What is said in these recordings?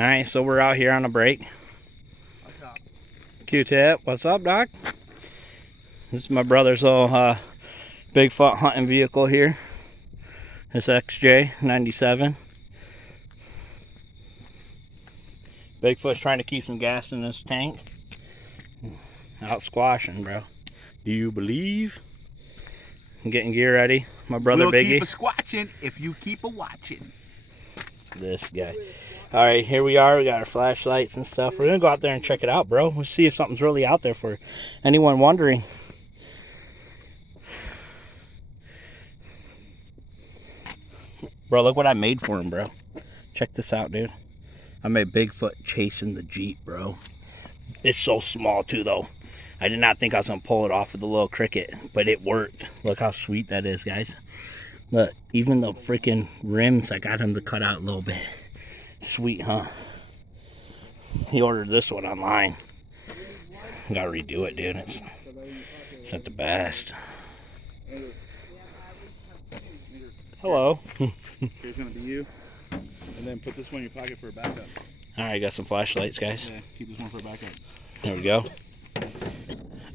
All right, so we're out here on a break. Q-Tip, what's up, Doc? This is my brother's little Bigfoot hunting vehicle here. This XJ97. Bigfoot's trying to keep some gas in this tank. Out squashing, bro. Do you believe? I'm getting gear ready. My brother we'll Biggie. Keep a squatching if you keep a watching. This guy. All right, here we are. We got our flashlights and stuff. We're gonna go out there and check it out, bro. We'll see if something's really out there for anyone wondering. Bro, look what I made for him, bro. Check this out, dude. I made Bigfoot chasing the Jeep, bro. It's so small too, though. I did not think I was gonna pull it off with the little cricket, but it worked. Look how sweet that is, guys. Look, even the freaking rims, I got him to cut out a little bit. Sweet, huh? He ordered this one online. Gotta redo it, dude. It's not the best. Hello. Here's gonna be you. And then put this one in your pocket for a backup. Alright, got some flashlights, guys. Yeah, keep this one for a backup. There we go.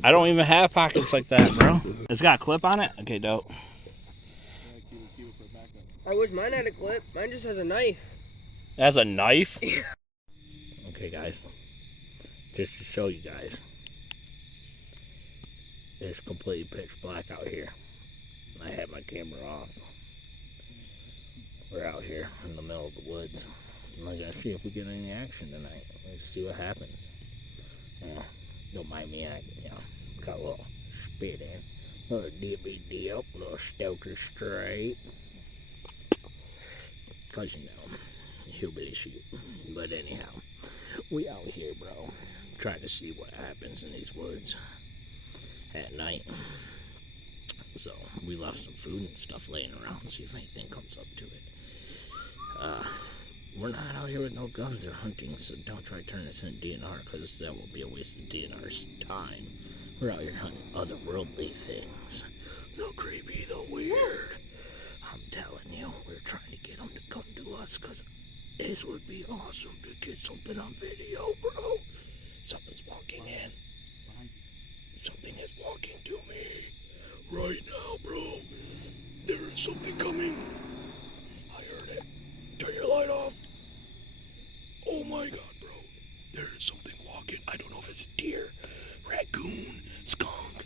I don't even have pockets like that, bro. It's got a clip on it? Okay, dope. Keep it for a backup. I wish mine had a clip. Mine just has a knife. It has a knife? Okay, guys. Just to show you guys. It's completely pitch black out here. I had my camera off. We're out here in the middle of the woods. And I gotta see if we get any action tonight. Let's see what happens. Don't mind me, got a little spit in. A little dippy dip, a little stoker straight. Cause you know, hillbilly shoot. But anyhow, we out here, bro. Trying to see what happens in these woods at night. So we left some food and stuff laying around. See if anything comes up to it. We're not out here with no guns or hunting, so don't try to turn this into DNR, because that will be a waste of DNR's time. We're out here hunting otherworldly things. The creepy, the weird. I'm telling you, we're trying to get them to come to us, because it would be awesome to get something on video, bro. Something's walking in. Something is walking to me. Right now, bro. There is something coming. I heard it. Turn your light off. Oh my god, bro. There is something walking. I don't know if it's a deer, raccoon, skunk,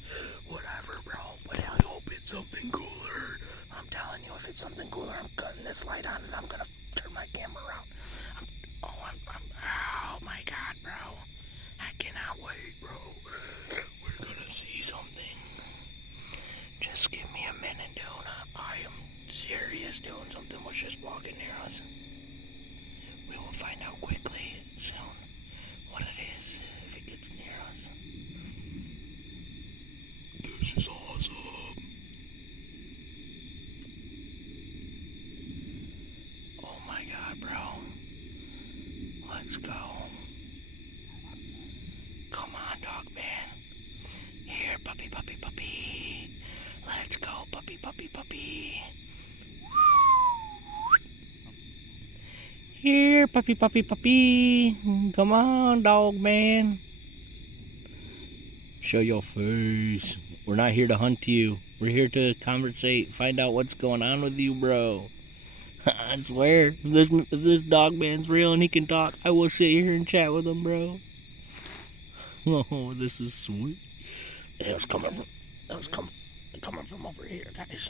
whatever, bro. But I hope it's something cooler. I'm telling you, if it's something cooler, I'm cutting this light on and I'm gonna turn my camera around. Oh my god, bro. I cannot wait, bro. We're gonna see something. Just give me a minute, dude. I am serious, dude. Something was just walking near us. We will find out quickly soon what it is if it gets near us. This is awesome. Oh my god, bro. Let's go. Come on, dog man. Here, puppy, puppy, puppy. Let's go, puppy, puppy, puppy. Here, puppy, puppy, puppy. Come on, dog man. Show your face. We're not here to hunt you. We're here to conversate, find out what's going on with you, bro. I swear, if this dog man's real and he can talk, I will sit here and chat with him, bro. Oh, this is sweet. It was coming from over here, guys.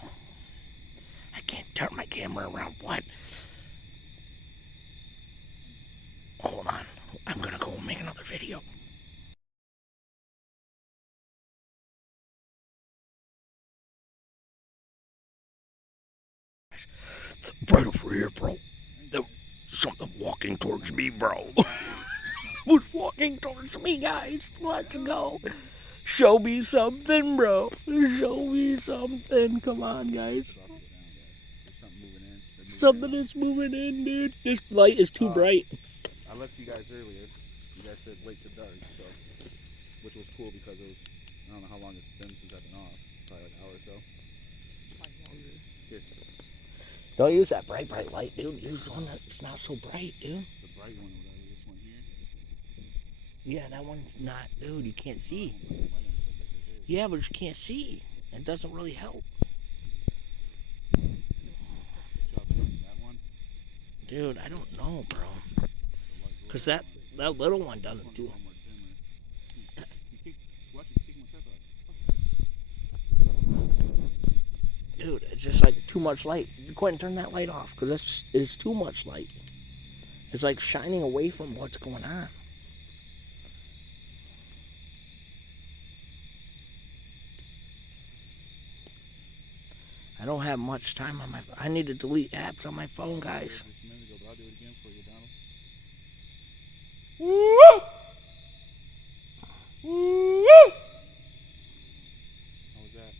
I can't turn my camera around. What? Hold on. I'm gonna go make another video. Right over here, bro. There was something walking towards me, bro. Was walking towards me, guys. Let's go. Show me something, bro. Show me something. Come on, guys. Something is moving in, dude. This light is too bright. I left you guys earlier. You guys said wait till dark, so which was cool because it was, I don't know how long it's been since I've been off. Probably like an hour or so. Here. Don't use that bright light, dude. Use one that's not so bright, dude. The bright one. Yeah, that one's not, dude. You can't see. Yeah, but you can't see. It doesn't really help. Dude, I don't know, bro. Because that little one doesn't do it. Dude, it's just like too much light. Quentin, turn that light off because it's too much light. It's like shining away from what's going on. I don't have much time on my phone. I need to delete apps on my phone, guys. I'll do it again for you, Donald. How was that?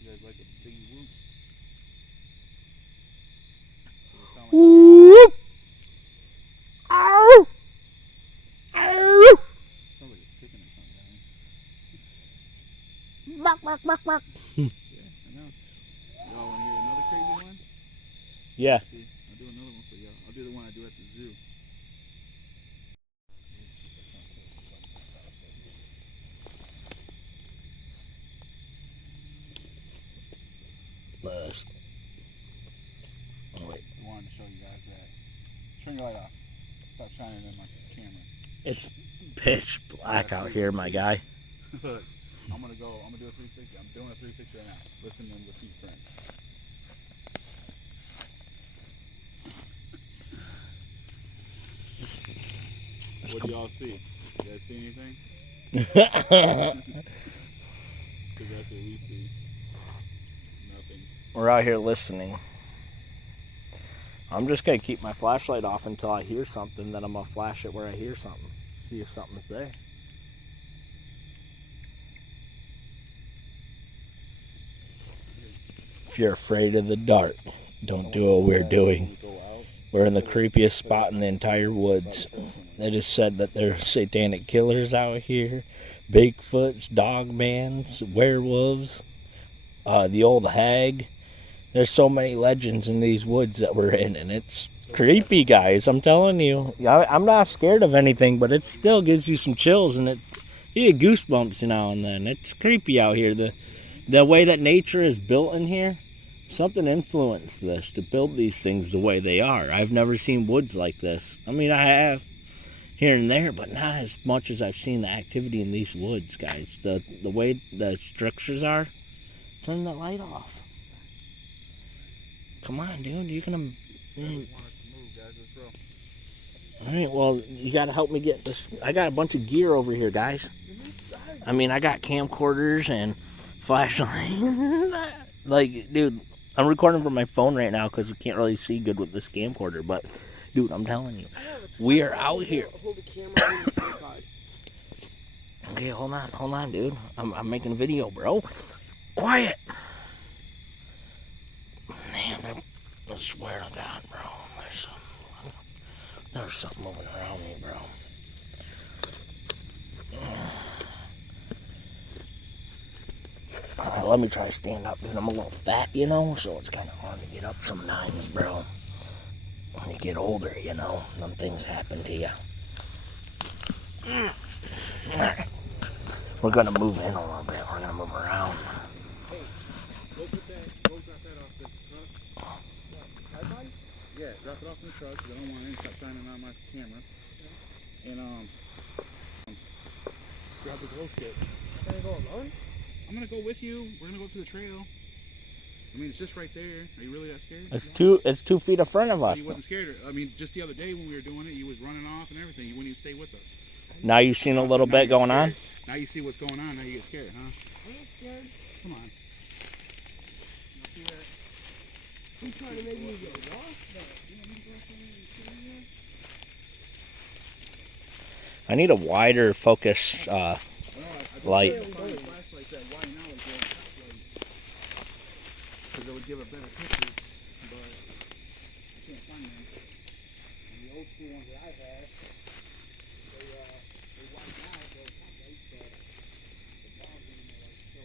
You guys like a big whoop? Does it sound like Whoop! Ow! Ow! sounds like a chicken or something, Donald? Buck, buck, buck, buck. Yeah, I know. Y'all want to hear another crazy one? Yeah. See, I'll do another one for y'all. I'll do the one I do at the zoo. Last. Oh, wait. I wanted to show you guys that. Turn your light off. Stop shining in my camera. It's pitch black out here, my guy. Look, I'm gonna do a 360. I'm doing a 360 right now. Listen to the feet prints. What do y'all see? You guys see anything? Because that's what we see. Nothing. We're out here listening. I'm just gonna keep my flashlight off until I hear something. Then I'm gonna flash it where I hear something. See if something's there. If you're afraid of the dark, don't do what we're doing. We're in the creepiest spot in the entire woods. It is said that there's satanic killers out here, Bigfoots, dogmans, werewolves, the old hag. There's so many legends in these woods that we're in, and it's creepy, guys. I'm telling you. I'm not scared of anything, but it still gives you some chills, and you get goosebumps now and then. It's creepy out here. The way that nature is built in here, something influenced this to build these things the way they are. I've never seen woods like this. I mean, I have here and there, but not as much as I've seen the activity in these woods, guys. The way the structures are. Turn the light off. Come on, dude. You're gonna. Alright, well, you gotta help me get this. I got a bunch of gear over here, guys. I mean, I got camcorders and flashlight. Like, dude, I'm recording from my phone right now because you can't really see good with this camcorder. But, dude, I'm telling you, we are out here. Hold the camera on the tripod. Okay, hold on, dude. I'm making a video, bro. Quiet. Man, I swear to God, bro. There's something moving around me, bro. Let me try to stand up, dude. I'm a little fat, you know, so it's kind of hard to get up sometimes, bro. When you get older, you know, them things happen to you. Alright. We're gonna move in a little bit. We're gonna move around. Go drop that off the truck. Tripod? Yeah, drop it off in the truck because I don't want it to stop shining on my camera. And grab the glow sticks. Can I go alone? I'm gonna go with you. We're gonna go to the trail. I mean, it's just right there. Are you really that scared? It's 2 feet in front of us. You wasn't scared. I mean, just the other day when we were doing it, you was running off and everything. You wouldn't even stay with us. Now you've seen a little bit going on? Now you see what's going on. Now you get scared, huh? I'm not scared. Come on. You see that? I'm trying to make me get lost. I need a wider focus light. Because it would give a better picture, but I can't find them. And the old school ones that I had, they wiped out, but it's not right, the dogs in there, like, so.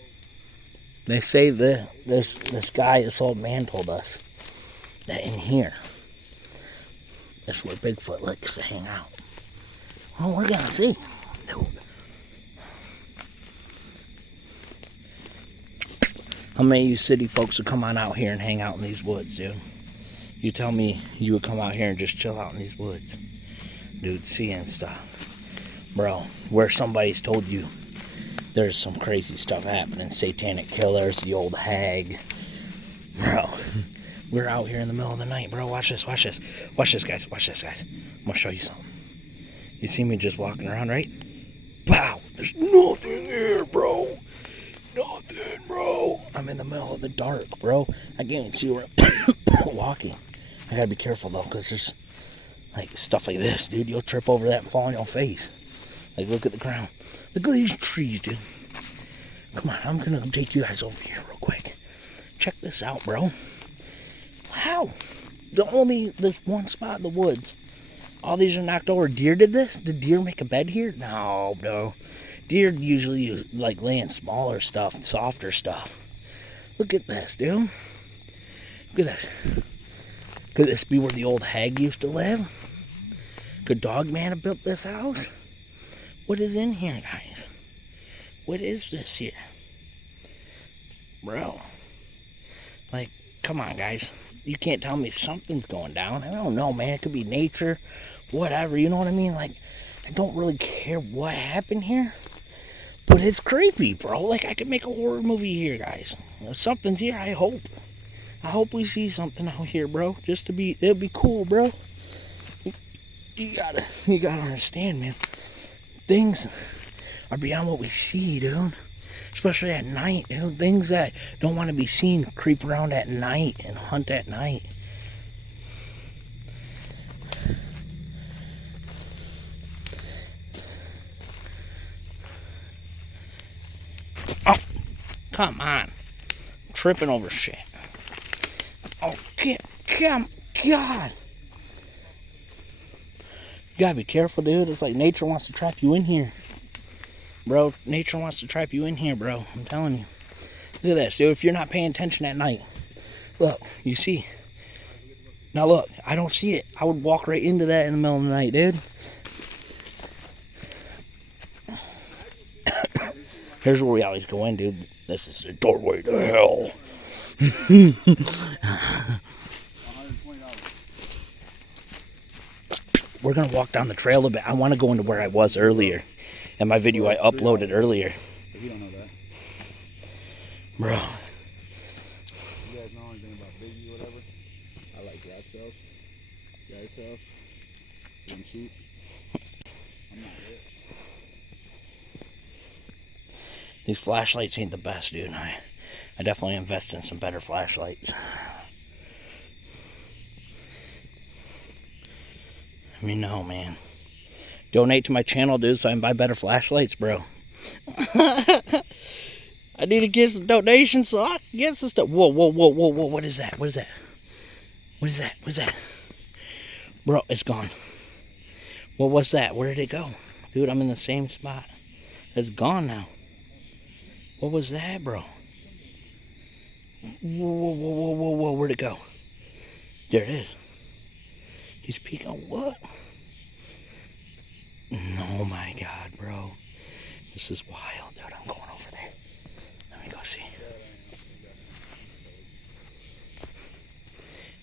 They say this guy, this old man told us that in here, that's where Bigfoot likes to hang out. Oh, we're gonna see. How many of you city folks would come on out here and hang out in these woods, dude? You tell me you would come out here and just chill out in these woods. Dude, seeing stuff. Bro, where somebody's told you there's some crazy stuff happening. Satanic killers, the old hag. Bro, we're out here in the middle of the night, bro. Watch this, watch this. Watch this, guys. Watch this, guys. I'm gonna show you something. You see me just walking around, right? Wow, there's nothing here, bro. Nothing, bro. I'm in the middle of the dark, bro. I can't even see where I'm walking. I gotta be careful, though, because there's, like, stuff like this, dude. You'll trip over that and fall on your face. Like, look at the ground. Look at these trees, dude. Come on, I'm gonna take you guys over here real quick. Check this out, bro. How? Only this one spot in the woods. All these are knocked over. Deer did this? Did deer make a bed here? No, bro. Deer usually like laying smaller stuff, softer stuff. Look at this, dude. Look at this. Could this be where the old hag used to live? Could Dog Man have built this house? What is in here, guys? What is this here? Bro. Like, come on, guys. You can't tell me something's going down. I don't know, man. It could be nature, whatever. You know what I mean? Like, I don't really care what happened here. But it's creepy, bro. Like, I could make a horror movie here, guys. Something's here, I hope. I hope we see something out here, bro. It'll be cool, bro. You gotta understand, man. Things are beyond what we see, dude. Especially at night, dude. Things that don't want to be seen creep around at night and hunt at night. Oh, come on. I'm tripping over shit. Oh, come, God. You gotta be careful, dude. It's like nature wants to trap you in here. Bro, nature wants to trap you in here, bro. I'm telling you. Look at this, dude. If you're not paying attention at night, look, you see. Now look, I don't see it. I would walk right into that in the middle of the night, dude. Here's where we always go in, dude. This is the doorway to hell. We're gonna walk down the trail a bit. I want to go into where I was earlier. In my video I uploaded earlier. You don't know that. Bro. You guys know anything about Biggie or whatever? I like rat cells. Yard cells. Being cheap. I'm not rich. These flashlights ain't the best, dude. I definitely invest in some better flashlights. I mean, no, man. Donate to my channel, dude, so I can buy better flashlights, bro. I need to get some donations so I can get some stuff. Whoa, whoa, whoa, whoa, whoa. What is that? What is that? What is that? What is that? Bro, it's gone. What was that? Where did it go? Dude, I'm in the same spot. It's gone now. What was that, bro? Whoa, whoa, whoa, whoa, whoa, whoa. Where'd it go? There it is. He's peeking. What? Oh my God, bro. This is wild, dude. I'm going over there. Let me go see.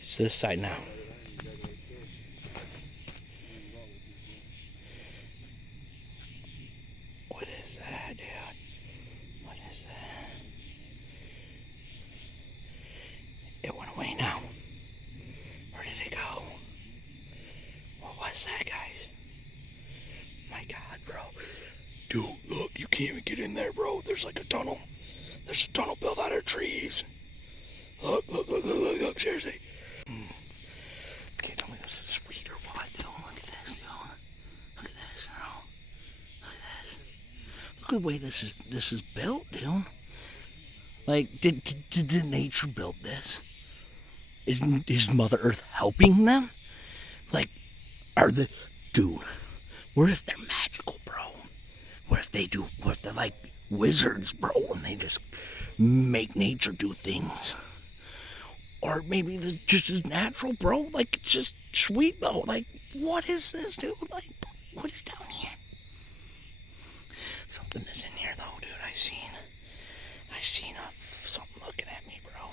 It's this side now. What is that, dude? What is that? It went away now. Where did it go? What was that, guys? My God, bro. Dude, look, you can't even get in there, bro. There's like a tunnel. There's a tunnel built out of trees. Look, look, look, look, look, look, seriously. Can't tell me this is sweet or what, dude. Look at this, dude. Look at this, bro. Look at this. Look at the way this is built, dude. Like, did nature build this? Is Mother Earth helping them? Like, are the... Dude, what if they're magical, bro? What if they're like wizards, bro, and they just make nature do things? Or maybe this just is natural, bro? Like, it's just sweet, though. Like, what is this, dude? Like, What is down here? Something is in here, though, dude. I seen something looking at me, bro.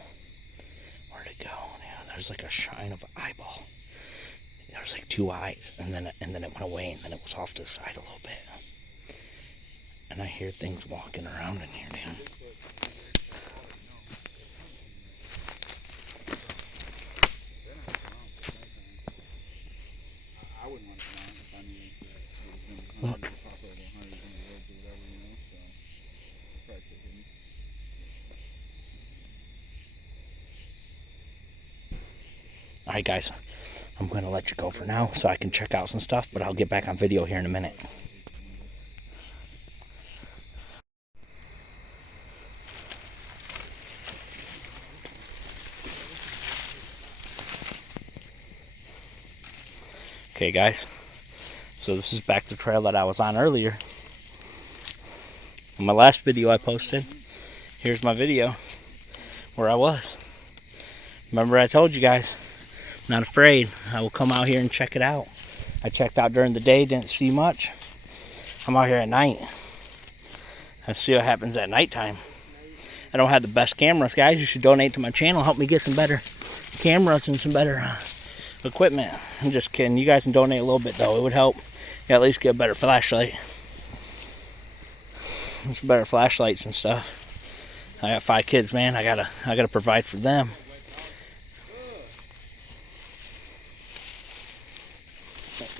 Where'd it go? Yeah, there's like a shine of an eyeball. There was like 2 eyes, and then it went away, and then it was off to the side a little bit. And I hear things walking around in here, dude. I wouldn't want to come out if I knew that it was going to be Look. hunters or possible hunters in the woods or whatever, you know, so probably stay hidden. Alright, guys. I'm going to let you go for now so I can check out some stuff, but I'll get back on video here in a minute. Okay, guys. So this is back to the trail that I was on earlier. In my last video I posted, here's my video where I was. Remember I told you guys, I'm not afraid. I will come out here and check it out. I checked out during the day, didn't see much. I'm out here at night. Let's see what happens at nighttime. I don't have the best cameras, guys. You should donate to my channel. Help me get some better cameras and some better equipment. I'm just kidding. You guys can donate a little bit, though. It would help. You at least get a better flashlight. Some better flashlights and stuff. I got 5 kids, man. I gotta provide for them.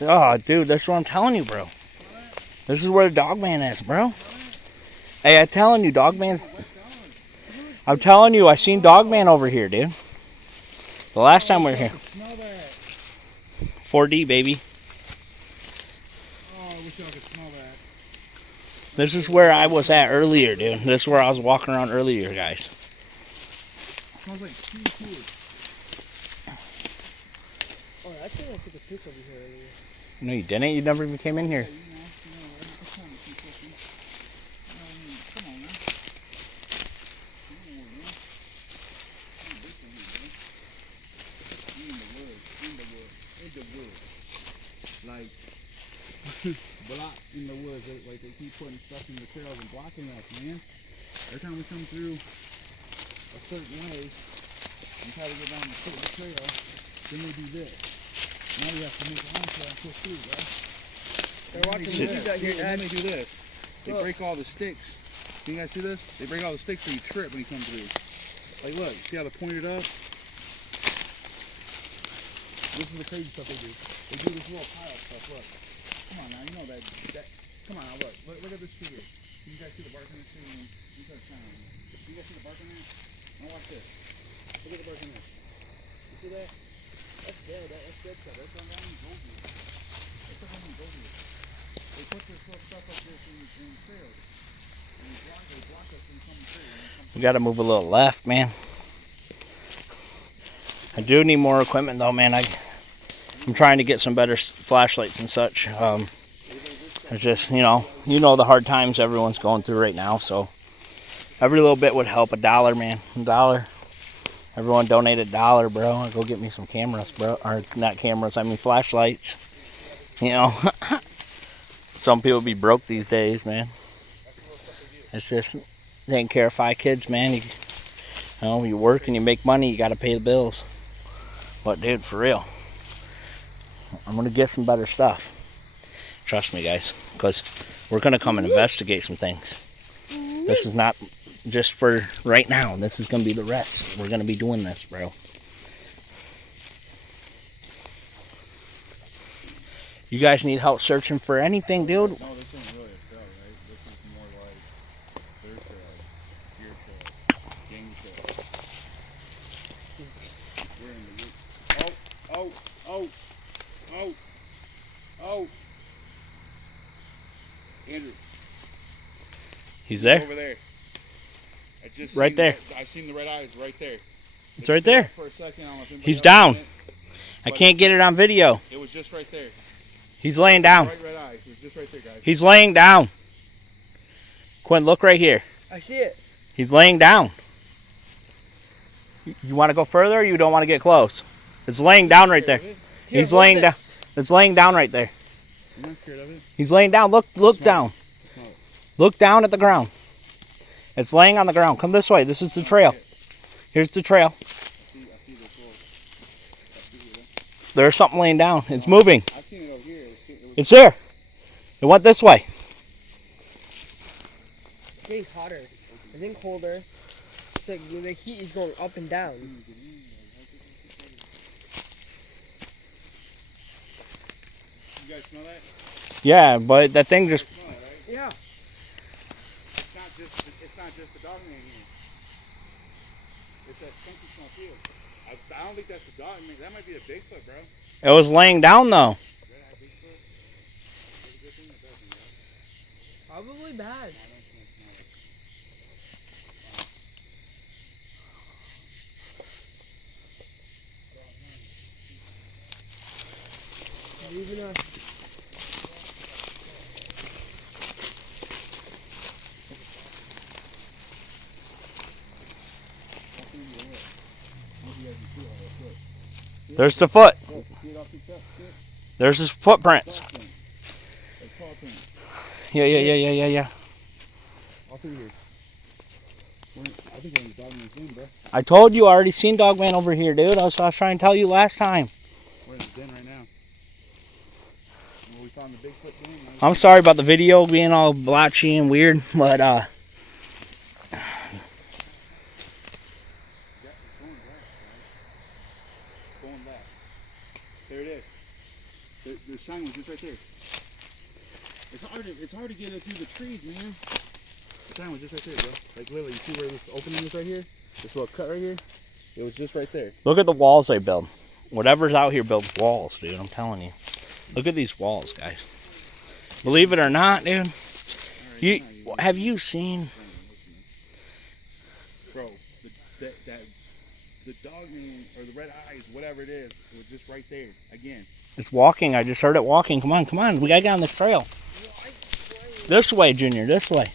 Oh, dude, that's what I'm telling you, bro. This is where the dog man is, bro. Hey, I'm telling you, dog man's... I'm telling you, I seen dog man over here, dude. The last time we were here. 4D, baby. Oh, I wish y'all could smell that. This is where I was at earlier, dude. This is where I was walking around earlier, guys. Smells like tea, too. Oh, I think I took a piss over here earlier. No, you didn't. You never even came in here. Like, block in the woods. Like, they keep putting stuff in the trails and blocking us, man. Every time we come through a certain way and try to get down the certain trail, then they do this. Now you have to make a long trail and push through, bro. They're watching movies out here, And then Dad. they do this. They break all the sticks. Can you guys see this? They break all the sticks so you trip when you come through. Like, look, see how they're pointed up? This is the crazy stuff they do. They do this little pile stuff, look. Come on now, you know that come on now, look at this tree here. Can you guys see the bark in this tree? You start shining. Can you guys see the bark in there? Now watch this. Look at the bark in there. You see that? That's dead, that's dead stuff. That's not even gold here. That's not even gold here. They put this little stuff up there in trails. And they block us from coming through. We gotta move a little left, man. I do need more equipment, though, man. I'm trying to get some better flashlights and such. It's just, you know the hard times everyone's going through right now. So every little bit would help. $1, man. $1. Everyone donate $1, bro. I'll go get me some cameras, bro. Or not cameras, I mean flashlights. You know, some people be broke these days, man. It's just taking care of 5 kids, man. You work and you make money. You got to pay the bills. But dude, for real, I'm gonna get some better stuff. Trust me, guys, because we're gonna come and investigate some things. This is not just for right now. This is gonna be the rest. We're gonna be doing this, bro. You guys need help searching for anything, dude? No, this isn't really a trail, right? This is more like their trail, your trail, gang trail. We're in the woods. Oh. Andrew. He's there. Over there. I just Right there. I seen the red eyes right there. It's right there. For a second, I don't know if anybody He's else down. seen it, I can't get it on video. It was just right there. He's laying down. Bright red eyes. It was just right there, guys. He's laying down. Quinn, look right here. I see it. He's laying down. You want to go further or you don't want to get close? It's laying down right there. Here, He's hold laying this. down. It's laying down right there. You're not scared of it? He's laying down. Look down. Smell it. Look down at the ground. It's laying on the ground. Come this way. This is the trail. Here's the trail. I see this little. I see it. There's something laying down. It's moving. I seen it over here. It's here. It went this way. It's getting hotter. It's getting colder. It's like the heat is going up and down. You guys smell that? Yeah, but that thing just... Smell it, right? Yeah. It's not just the dog man here. It's that skunky smell too. I don't think that's the dog man. That might be a Bigfoot, bro. It was laying down, though. Red-eyed Bigfoot? Is it a good thing or bad thing, bro? Probably bad. I don't smell it. Leaving us. There's the foot. See it off your chest? See it? There's his footprints. Paw print. Like paw print. Yeah. All through here. I think we're in the dog man's den, bro. I told you I already seen Dogman over here, dude. I was trying to tell you last time. We're in the den right now. Where we found the Bigfoot den. I'm sorry about the video being all blotchy and weird, but Yeah, it's going left, right? It's going left. There it is. The shine was just right there. It's hard to get it through the trees, man. The shine was just right there, bro. Like literally, you see where this opening is right here? This little cut right here? It was just right there. look at the walls they build. Whatever's out here builds walls, dude. I'm telling you. Look at these walls, guys. Believe it or not, dude. Have you seen? Bro, the dog man or the red eyes, whatever it is, it was just right there again. It's walking. I just heard it walking. Come on. We gotta get on this trail. This way, Junior. This way.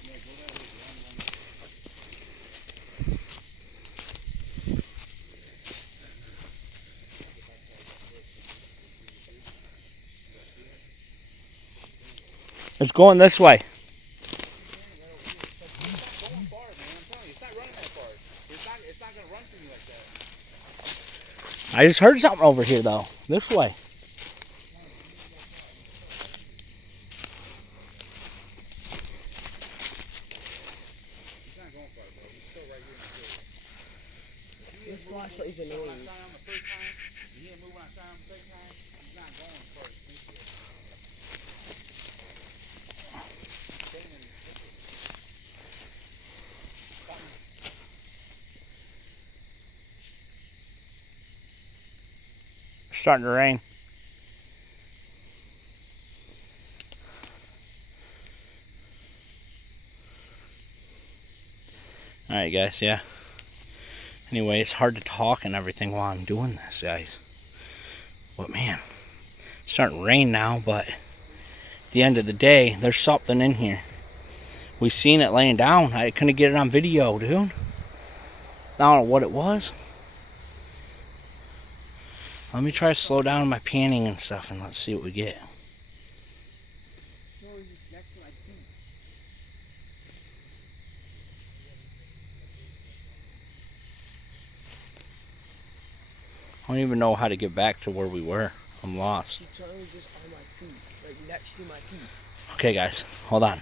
It's going this way. It's not going far, man. I'm telling you, it's not running that far. It's not gonna run from you like that. I just heard something over here, though. This way. It's not going far, bro. He's still right here in the field. This flashlight is When I annoying. shine on the first time, and he didn't move when I shine on the second time, he's not going as far as me. It's starting to rain. Alright, guys, yeah. Anyway, it's hard to talk and everything while I'm doing this, guys. But, man, it's starting to rain now, but at the end of the day, there's something in here. We seen it laying down. I couldn't get it on video, dude. I don't know what it was. Let me try to slow down my panning and stuff, and let's see what we get. I don't even know how to get back to where we were. I'm lost. It's only just on my feet, like next to my feet. Okay, guys, hold on.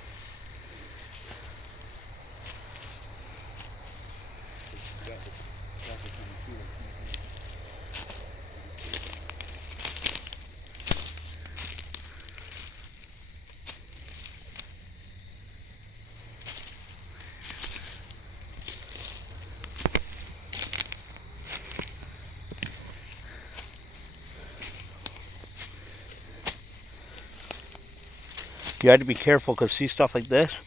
You had to be careful because see stuff like this.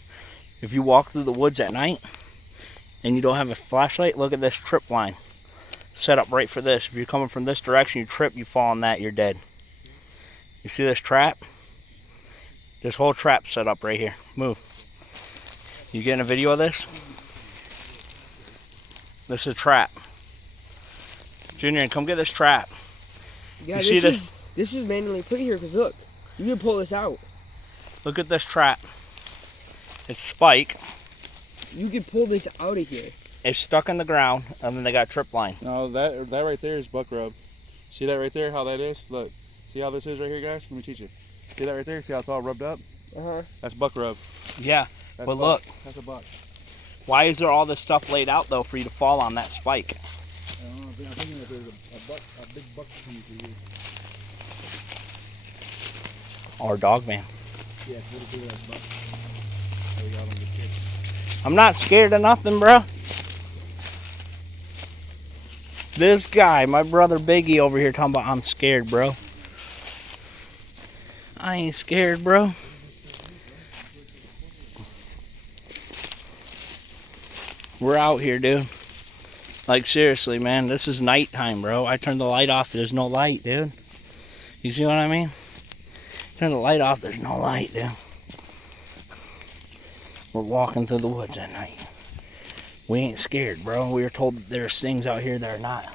If you walk through the woods at night and you don't have a flashlight, look at this trip line set up right for this. If you're coming from this direction, you trip, you fall on that, you're dead. You see this trap? This whole trap set up right here. Move. You getting a video of this? This is a trap. Junior, come get this trap. Yeah, You see this? This is manually put here because look. You can pull this out. Look at this trap. It's spike. You can pull this out of here. It's stuck in the ground, and then they got trip line. No, that right there is buck rub. See that right there? How that is? Look. See how this is right here, guys? Let me teach you. See that right there? See how it's all rubbed up? That's buck rub. Yeah, That's but buck. look. That's a buck. Why is there all this stuff laid out though for you to fall on that spike? I don't know. I'm thinking that there's a big buck coming through here. Or dog man. Yeah, it's a little bit of buck. Oh, you got him to kick. I'm not scared of nothing, bro. This guy, my brother Biggie over here talking about I'm scared, bro. I ain't scared, bro. We're out here, dude. Like, seriously, man. This is nighttime, bro. I turned the light off. There's no light, dude. You see what I mean? Turn the light off. There's no light, dude. We're walking through the woods at night. We ain't scared, bro. We were told that there's things out here that are not.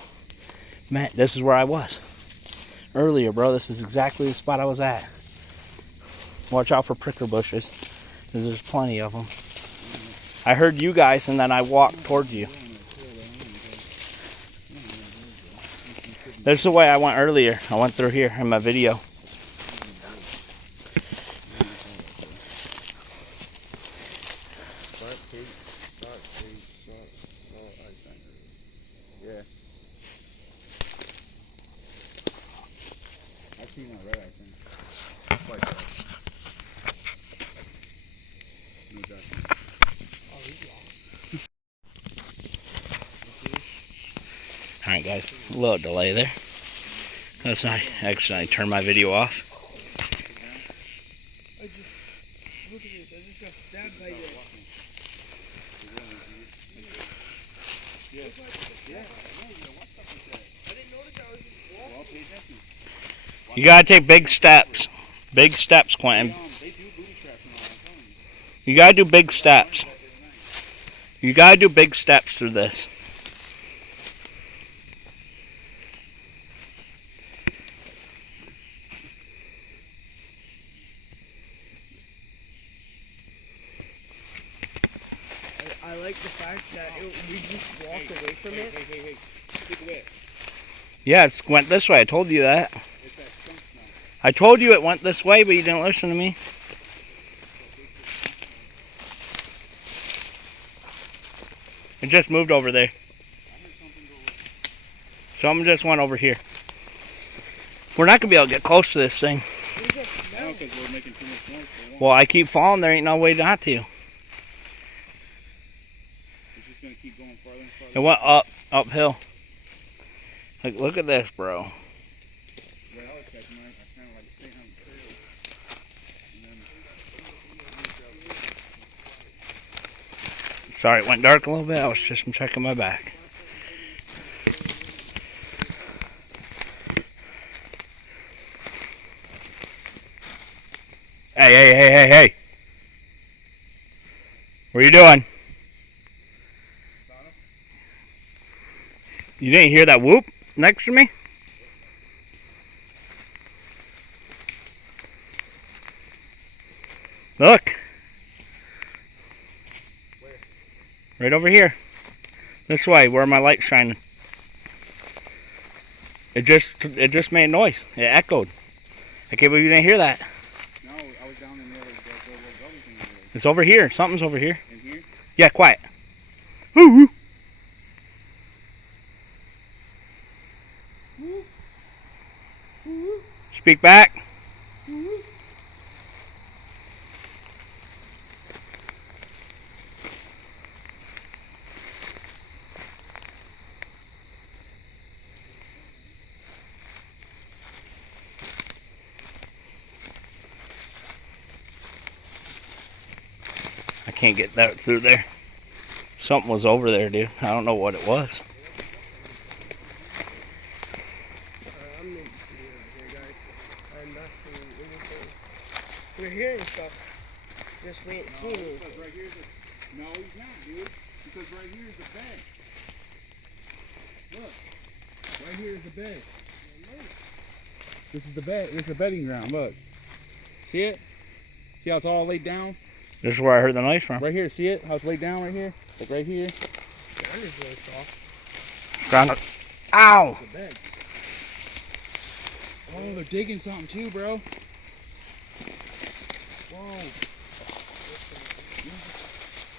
Man, this is where I was earlier, bro. This is exactly the spot I was at. Watch out for pricker bushes, because there's plenty of them. I heard you guys, and then I walked towards you. This is the way I went earlier. I went through here in my video. Yeah. I've seen that red, I think. Quite bad. No doubt. Alright guys, a little delay there. That's I accidentally turned my video off. I just look at this. I just got stabbed by this. Yeah. I didn't notice I was just walking. Well, pay attention. You gotta take big steps. Big steps, Quentin. They do booty traps and all, I'm telling you. You gotta do big steps. You gotta do big steps through this. I like the fact that we just walked away from it. Hey. Stick with it. Yeah, it went this way. I told you that. It's that skunk smell. I told you it went this way, but you didn't listen to me. It just moved over there. I heard something go with Something just went over here. We're not gonna be able to get close to this thing. No, because we're making too much noise for one. Well, I keep falling. There ain't no way not to. It's just going to keep going farther and farther. It went uphill. Like, look at this, bro. What I was catching, I kind of like staying on the trail. And then... Sorry, it went dark a little bit. I was just checking my back. Hey. What are you doing? You didn't hear that whoop next to me? Look. Where? Right over here. This way, where my light's shining. It just made noise. It echoed. I can't believe you didn't hear that. No, I was down in the other gully thing over there. It's over here. Something's over here. In here? Yeah, quiet. Woo! Speak back. I can't get that through there. Something was over there, dude. I don't know what it was. I'm in here, guys. I'm not seeing anything. We're hearing stuff. Just we ain't seeing anything. Because right here's the... No, he's not, dude. Because right here is the bed. Look. Right here is the bed. This is the bed. This is the bedding ground. Look. See it? See how it's all laid down? This is where I heard the noise from. Right here, see it? How it's laid down right here? Like right here? Ground is really soft. Ground. Ow! It's a bed. Oh, they're digging something too, bro. Whoa. What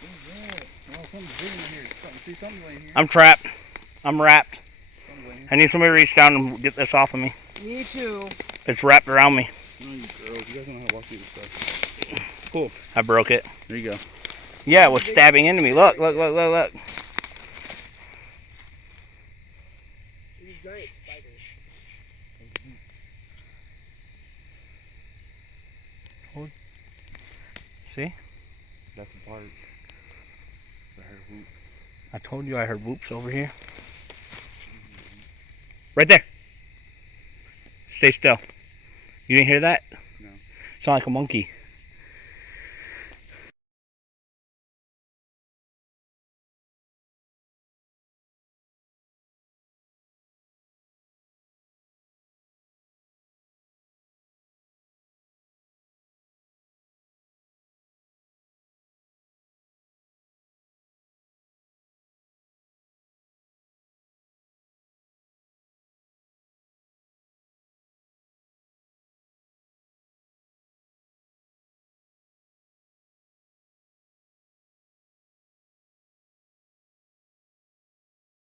is that? Oh, something's digging in here. See something laying here. I'm trapped. I'm wrapped. Something's laying here. I need somebody to reach down and get this off of me. Me too. It's wrapped around me. No, you girls. You guys don't know how to walk through this stuff. Cool. I broke it. There you go. Yeah, it was stabbing into me. Look, look, look, look, look. These giant spiders. See? That's a part. I heard a whoop. I told you I heard whoops over here. Right there. Stay still. You didn't hear that? No. Sound like a monkey.